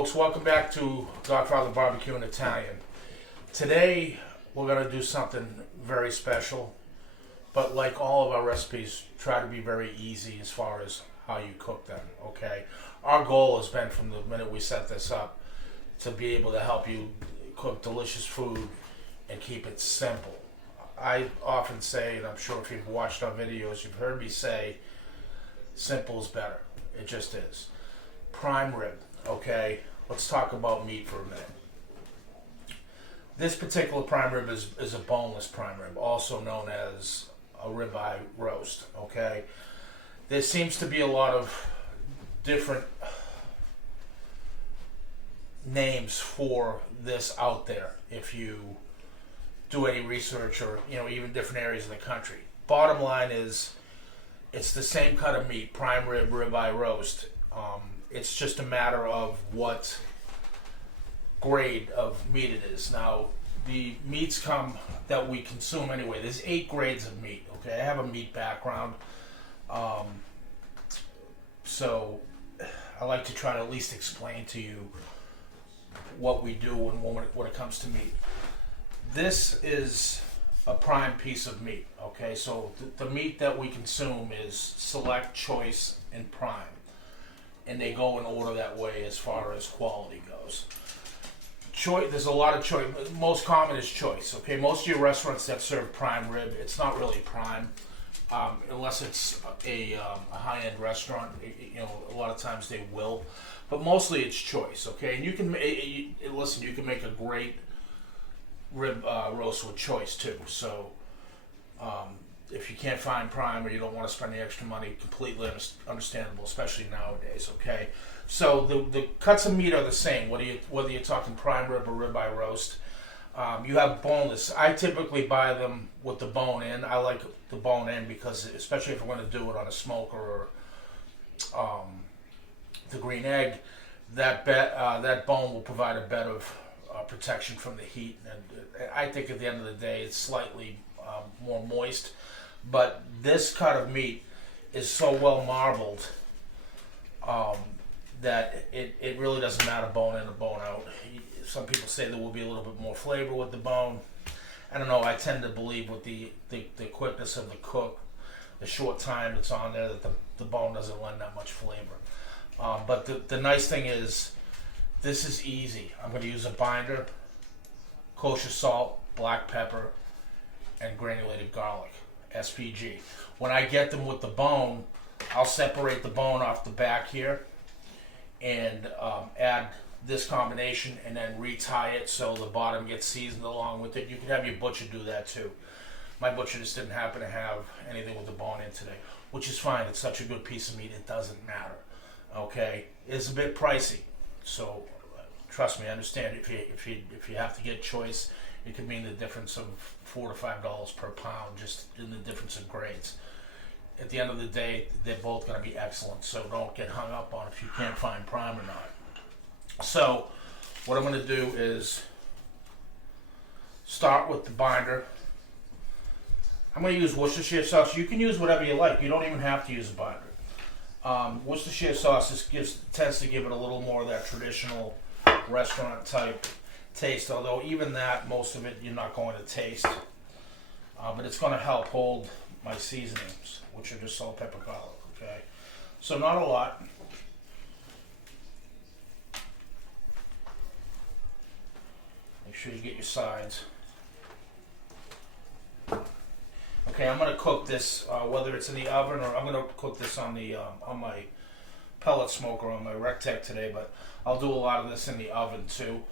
folks, welcome back to Godfather Barbecue and Italian. Today we're going to do something very special, but like all of our recipes, try to be very easy as far as how you cook them, okay? Our goal has been from the minute we set this up to be able to help you cook delicious food and keep it simple. I often say, and I'm sure if you've watched our videos, you've heard me say, simple is better. It just is. Prime rib, okay? Let's talk about meat for a minute. This particular prime rib is a boneless prime rib, also known as a ribeye roast, okay? There seems to be a lot of different names for this out there if you do any research, or even different areas of the country. Bottom line is, it's the same cut of meat, prime rib, ribeye roast. It's just a matter of what grade of meat it is. Now, the meats that we consume anyway. There's 8 grades of meat. Okay, I have a meat background, so I like to try to at least explain to you what we do when it comes to meat. This is a prime piece of meat. Okay, so the meat that we consume is select, choice, and prime. And they go in order that way as far as quality goes. There's a lot of choice. Most common is choice. Okay, most of your restaurants that serve prime rib, it's not really prime, unless it's a high-end restaurant. A lot of times they will, but mostly it's choice. Okay, and you can you can make a great rib roast with choice too. So if you can't find prime, or you don't want to spend the extra money, completely understandable, especially nowadays. Okay, so the cuts of meat are the same, whether you're talking prime rib or ribeye roast. You have boneless. I typically buy them with the bone in. I like the bone in because, especially if we're going to do it on a smoker or the green egg, that bone will provide a bed of protection from the heat. And I think at the end of the day, it's slightly more moist. But this cut of meat is so well marbled that it really doesn't matter bone in or bone out. Some people say there will be a little bit more flavor with the bone. I don't know. I tend to believe with the quickness of the cook, the short time it's on there, that the bone doesn't lend that much flavor. But the nice thing is, this is easy. I'm going to use a binder, kosher salt, black pepper, and granulated garlic, SPG. When I get them with the bone, I'll separate the bone off the back here and add this combination, and then retie it so the bottom gets seasoned along with it. You can have your butcher do that too. My butcher just didn't happen to have anything with the bone in today, which is fine. It's such a good piece of meat, it doesn't matter. Okay, it's a bit pricey, so trust me, I understand if you have to get choice, it could mean the difference of $4 to $5 per pound just in the difference of grades. At the end of the day, they're both going to be excellent, so don't get hung up on if you can't find prime or not. So what I'm going to do is start with the binder. I'm going to use Worcestershire sauce. You can use whatever you like. You don't even have to use a binder. Worcestershire sauce tends to give it a little more of that traditional restaurant type taste, although even that, most of it you're not going to taste, but it's going to help hold my seasonings, which are just salt, pepper, garlic. Okay, so not a lot. Make sure you get your sides. Okay, I'm going to cook this, whether it's in the oven, or I'm going to cook this on my pellet smoker on my Rectech today, but I'll do a lot of this in the oven too.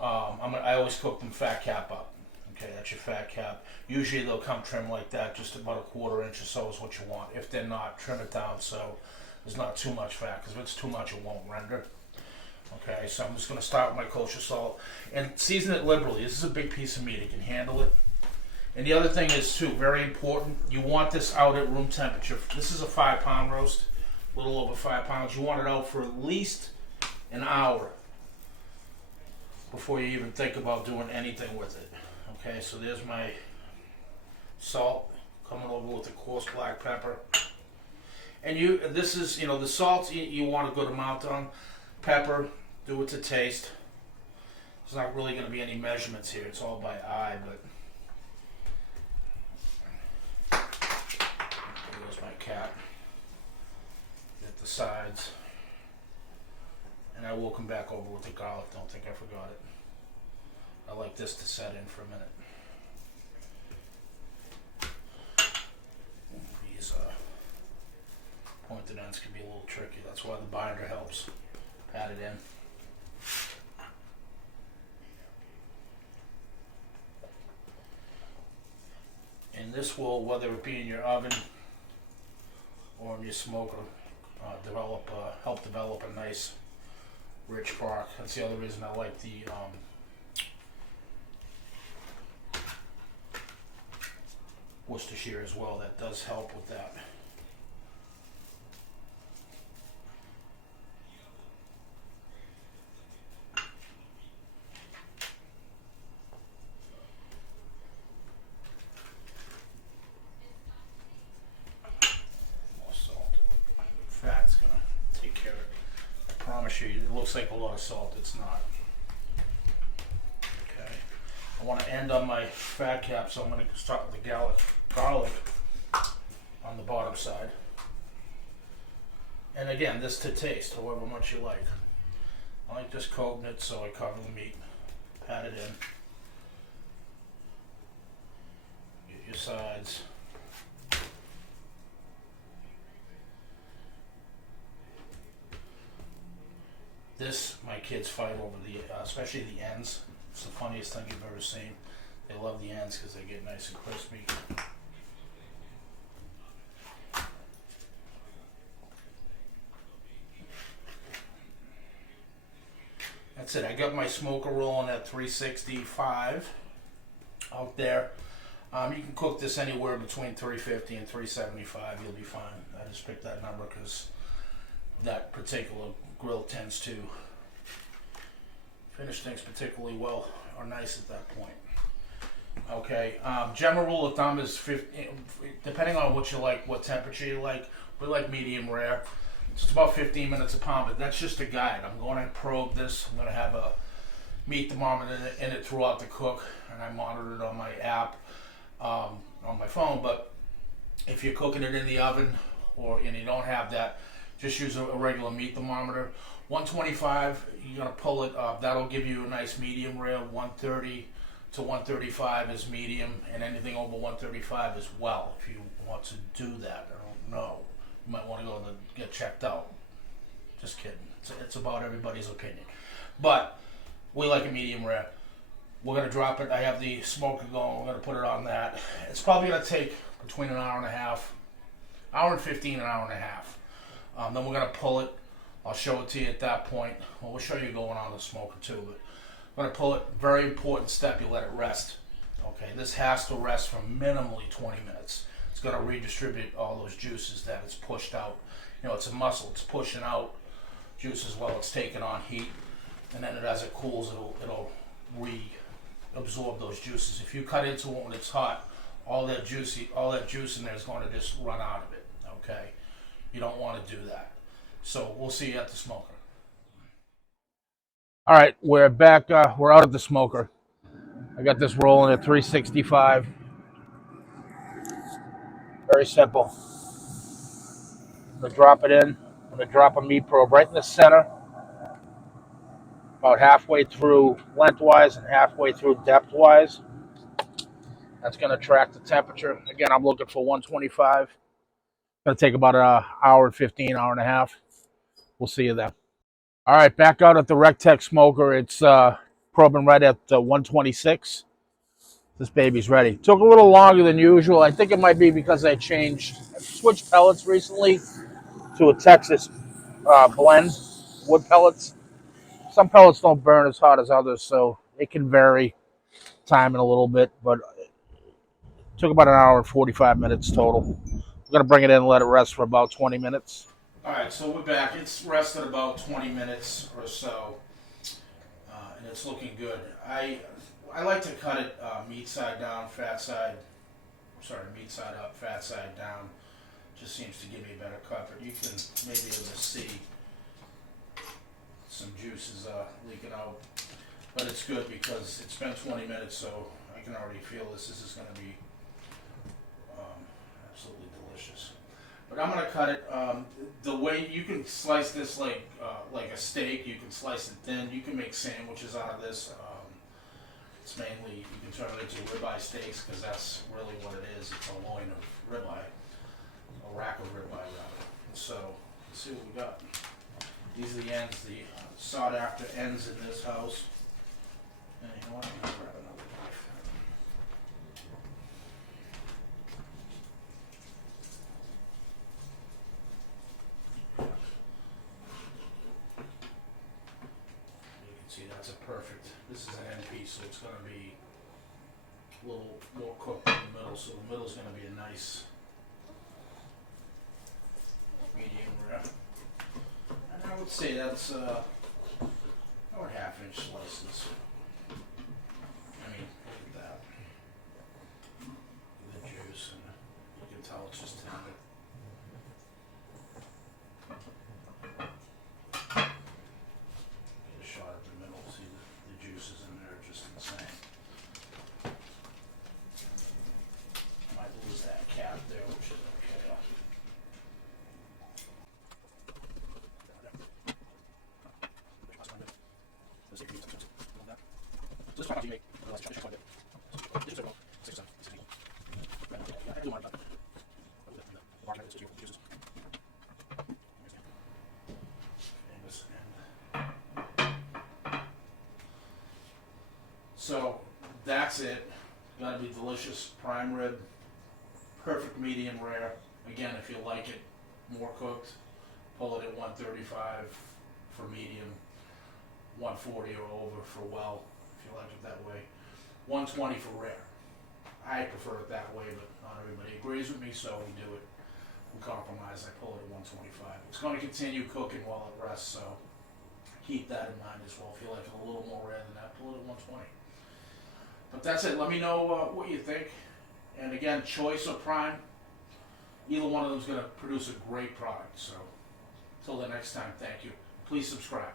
I always cook them fat cap up. Okay, that's your fat cap. Usually they'll come trimmed like that, just about 1/4 inch or so is what you want. If they're not, trim it down so there's not too much fat, because if it's too much, it won't render. Okay, so I'm just going to start with my kosher salt and season it liberally. This is a big piece of meat, it can handle it. And the other thing is too, very important, you want this out at room temperature. This is a 5-pound roast, a little over 5 pounds. You want it out for at least an hour before you even think about doing anything with it. Okay, so there's my salt coming over with the coarse black pepper. And this is, the salt you want a good amount on. Pepper, Do it to taste. There's not really going to be any measurements here. It's all by eye, but there goes my cat. Get the sides. And I will come back over with the garlic. Don't think I forgot it. I like this to set in for a minute. These pointed ends can be a little tricky. That's why the binder helps. Pat it in. And this will, whether it be in your oven or in your smoker, help develop a nice rich bark. That's the other reason I like the Worcestershire as well. That does help with that. More salt. Fat's gonna take care of it. I promise you, it looks like a lot of salt. It's not. Okay. I want to end on my fat cap, so I'm going to start with the garlic on the bottom side. And again, this to taste, however much you like. I like just coating it so I cover the meat. Pat it in. Get your sides. This, my kids fight over especially the ends. It's the funniest thing you've ever seen. They love the ends because they get nice and crispy. That's it. I got my smoker rolling at 365 out there. You can cook this anywhere between 350 and 375. You'll be fine. I just picked that number because that particular grill tends to finish things particularly well or nice at that point. Okay, general rule of thumb is 50, depending on what you like, what temperature you like. We like medium rare. So it's about 15 minutes a pound, but that's just a guide. I'm going to probe this. I'm going to have a meat thermometer in it throughout the cook, and I monitor it on my app on my phone. But if you're cooking it in the oven and you don't have that, just use a regular meat thermometer. 125, you're going to pull it up. That'll give you a nice medium rare. 130 to 135 is medium, and anything over 135 is well. If you want to do that, I don't know. You might want to go and get checked out. Just kidding. It's about everybody's opinion. But we like a medium rare. We're going to drop it. I have the smoker going. We're going to put it on that. It's probably going to take between an hour and a half, hour and 15, an hour and a half. Then we're going to pull it. I'll show it to you at that point. Well, we'll show you going on the smoker too. But I'm going to pull it. Very important step. You let it rest. Okay, this has to rest for minimally 20 minutes. It's going to redistribute all those juices that it's pushed out. You know, it's a muscle. It's pushing out juices while it's taking on heat. And then as it cools, it'll reabsorb those juices. If you cut into it when it's hot, all that juice in there is going to just run out of it. Okay, you don't want to do that. So we'll see you at the smoker. All right, we're back. We're out of the smoker. I got this rolling at 365. Very simple. I'm going to drop it in. I'm going to drop a meat probe right in the center, about halfway through lengthwise and halfway through depthwise. That's going to track the temperature. Again, I'm looking for 125. It's going to take about an hour and 15, hour and a half. We'll see you then. All right, back out at the Recteq smoker. It's probing right at 126. This baby's ready. Took a little longer than usual. I think it might be because I switched pellets recently to a Texas blend, wood pellets. Some pellets don't burn as hot as others, so it can vary timing a little bit, but it took about an hour and 45 minutes total. We're going to bring it in and let it rest for about 20 minutes. All right, so we're back. It's rested about 20 minutes or so, and it's looking good. I like to cut it meat side down, meat side up, fat side down. Just seems to give me a better cut, but you can maybe able to see it's some juice is leaking out. But it's good because it's been 20 minutes, so I can already feel this. This is going to be absolutely delicious. But I'm going to cut it the way you can slice this like a steak. You can slice it thin. You can make sandwiches out of this. It's mainly, you can turn it into ribeye steaks because that's really what it is. It's a loin of ribeye, a rack of ribeye rather. So let's see what we got. These are the ends, the sought after ends in this house. And you know what? I'm gonna grab another knife. You can see that's a perfect. This is an end piece, so it's going to be a little more cooked in the middle. So the middle is going to be a nice medium rare. And I would say that's about half-inch slices. I mean, look at that. The juice, and you can tell it's just tender. Get a shot at the middle, see the juices in there are just insane. Might lose that cap there, which is okay. This is you make. So that's it. Gotta be delicious prime rib, perfect medium rare. Again, if you like it more cooked, pull it at 135 for medium, 140 or over for well, if you like it that way, 120 for rare. I prefer it that way, but not everybody agrees with me, so we do it. We compromise. I pull it at 125. It's going to continue cooking while it rests, so keep that in mind as well. If you like it a little more rare than that, pull it at 120. But that's it. Let me know what you think. And again, choice or prime, either one of them is going to produce a great product. So until the next time, thank you. Please subscribe.